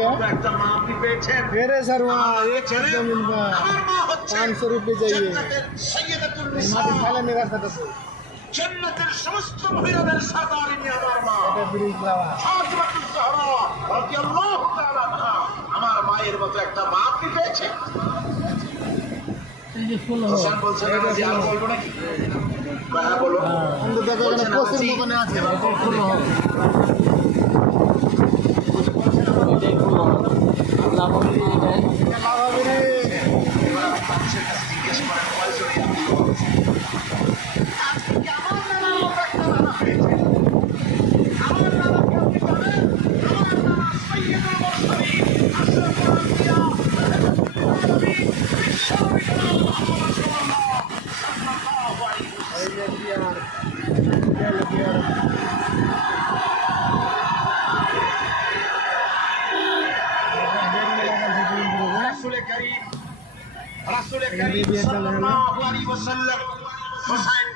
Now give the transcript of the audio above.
একটা মা আপনি পেয়েছেন। मेरे सर वहाँ एक छत जमीन का আমার মা হচ্ছে 500 रुपये चाहिए জান্নাতের সাইয়্যিদাতুন নিসা। माटी खाला नहीं कर सकता तो জান্নাতের সমস্ত মহিলাদের সরদারিনী আমার মা এটা ব্রিজ লাওয়া ফাতিমাতুজ জাহরা রাদিয়াল্লাহু তাআলা আনহা। আমার মায়ের মতো একটা মা আপনি পেয়েছেন। এই যে ফুল হোসেন বলছেন না যে আর বলবো নাকি? হ্যাঁ বলো। আমরা দেখো এখানে কোসের দোকানে আছে ফুল এটাই ফুল লাভাবি এটাই লাভাবি রে মানুষের কাছে জিজ্ঞেস করেন কয়জনই আপনি বলছেন। আপনি কি আমার নানার মতো একটা নানা পেয়েছেন? আমার নানাকে আপনি জানেন? আমার নানা সাইয়্যিদুল মুরসালিন, আশরাফুল আম্বিয়া, রাহমাতুল আলামিন, বিশ্বনবী জনাব মুহাম্মদ রাসূলুল্লাহ সাল্লাল্লাহু আলাইহি ওয়াসাল্লাম। এই যে বিয়ার বিয়ার রাসূল কারীম সাল্লাল্লাহু আলাইহি ওয়াসাল্লাম হোসেন